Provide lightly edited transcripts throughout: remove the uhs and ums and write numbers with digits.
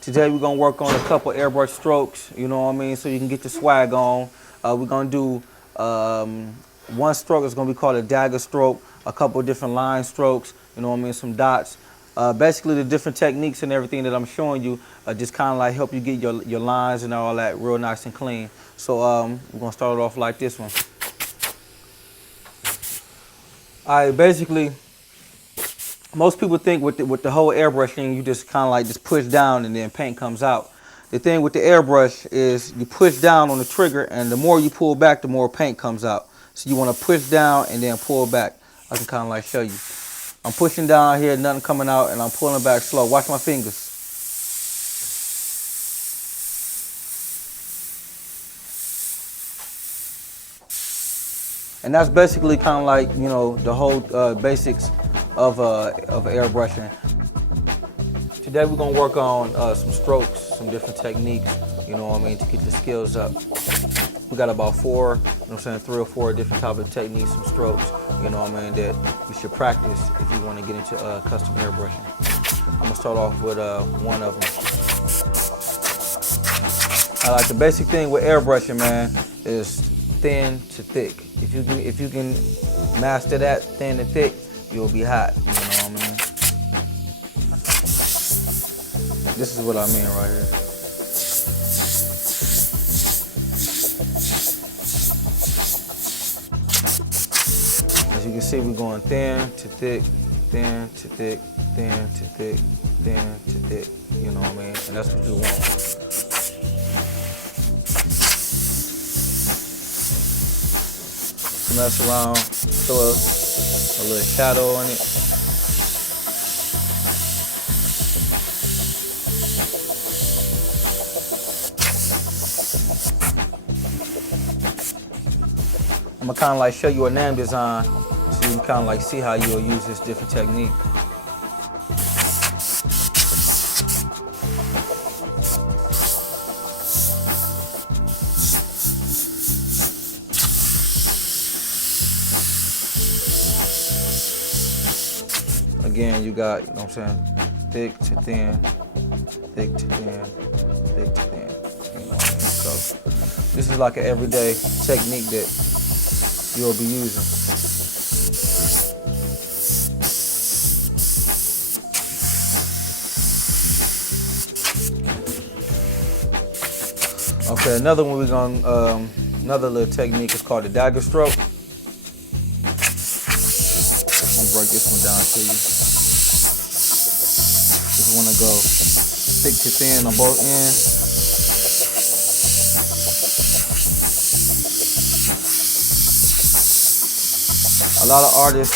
Today we're gonna work on a couple airbrush strokes, you know what I mean, so you can get your swag on. We're gonna do one stroke is gonna be called a dagger stroke, a couple of different line strokes, you know what I mean, some dots. Basically the different techniques and everything that I'm showing you just kind of like help you get your lines and all that real nice and clean. So we're gonna start it off like this one. All right, basically, most people think with the whole airbrush thing, you just kind of like just push down and then paint comes out. The thing with the airbrush is you push down on the trigger, and the more you pull back, the more paint comes out. So you want to push down and then pull back. I can kind of like show you. I'm pushing down here, nothing coming out, and I'm pulling back slow. Watch my fingers. And that's basically kind of like, you know, the whole basics of airbrushing. Today we're gonna work on some strokes, some different techniques, you know what I mean, to get the skills up. We got about four, you know what I'm saying, 3 or 4 different type of techniques, some strokes, you know what I mean, that you should practice if you want to get into custom airbrushing. I'm gonna start off with one of them. Like the basic thing with airbrushing, man, is thin to thick. If you can master that, thin to thick, you'll be hot, you know what I mean? This is what I mean right here. As you can see, we're going thin to thick, thin to thick, thin to thick, thin to thick, you know what I mean? And that's what you want. Mess around, throw a little shadow on it. I'm gonna kind of like show you a name design so you can kind of like see how you'll use this different technique. Again, you got, you know what I'm saying, thick to thin, thick to thin, thick to thin, you know what I mean? So this is like an everyday technique that you'll be using. Okay, another one we're gonna, another little technique is called the dagger stroke. Break this one down to you. Just want to go thick to thin on both ends. A lot of artists,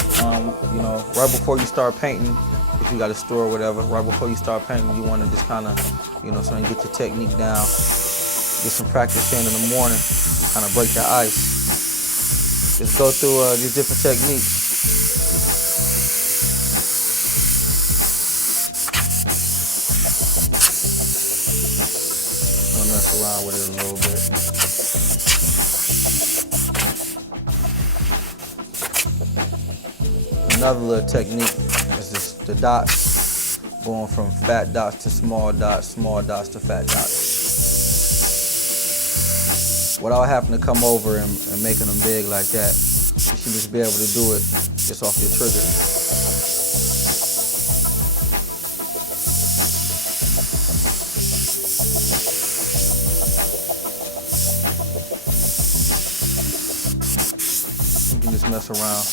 you know, right before you start painting, if you got a store or whatever, right before you start painting, you want to just kind of, you know, so you get your technique down, get some practice in the morning, kind of break the ice. Just go through these different techniques. Mess around with it a little bit. Another little technique is just the dots, going from fat dots to small dots to fat dots. Without having to come over and making them big like that, you should just be able to do it just off your trigger. Just mess around.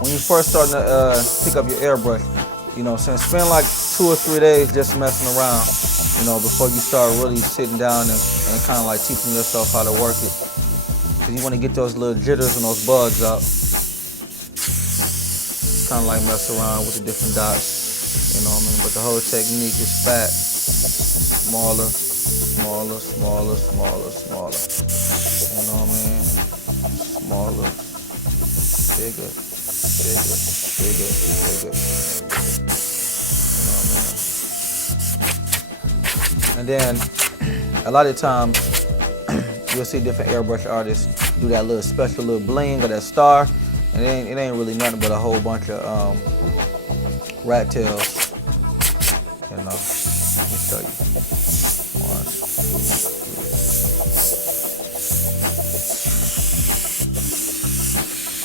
When you first starting to pick up your airbrush, you know, so spend like 2 or 3 days just messing around, you know, before you start really sitting down and kind of like teaching yourself how to work it. Because you want to get those little jitters and those bugs out. Kind of like mess around with the different dots, you know what I mean? But the whole technique is fat, smaller, smaller, smaller, smaller, smaller. You know what I mean? Smaller. Bigger, bigger, bigger, bigger. You know what I mean? And then a lot of times you'll see different airbrush artists do that little special little bling or that star, and it ain't really nothing but a whole bunch of rat tails. You know, show you. One, two, three.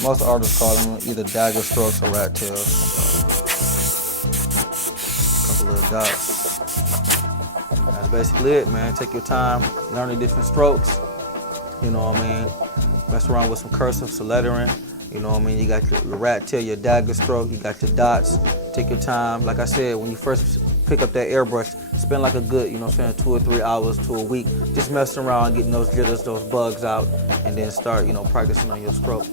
Most artists call them either dagger strokes or rat tails. So, couple of dots. That's basically it, man. Take your time, learn the different strokes. You know what I mean? Mess around with some cursive, some lettering. You know what I mean? You got your rat tail, your dagger stroke, you got your dots. Take your time. Like I said, when you first pick up that airbrush, spend like a good, 2 or 3 hours to a week just messing around, getting those jitters, those bugs out, and then start, practicing on your stroke.